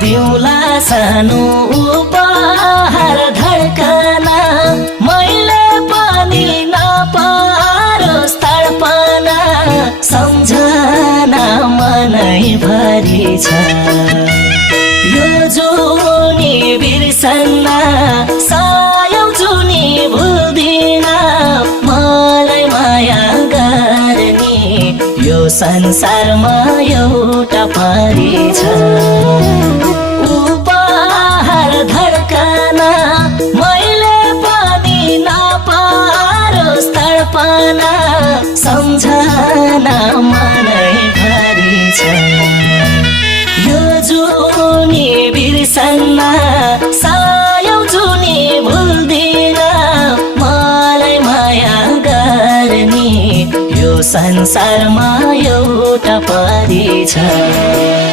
दिउला सानो उपहार धड्कना मैले पनि नपारोस् तडपना सम्झना मनैभरि छ यो जुनी बिर्सन्न सायौं जुनी भुल्दिन मलाई माया गर्ने यो संसारमा एउटा परी छ उपहार धड्कना मैले पनि नपारोस् तडपना सम्झना मनैभरि छ यो जुनी बिर्सन्न सायौं जुनी भुल्दिन मलाई माया गर्ने यो संसारमा एउटा परी छ।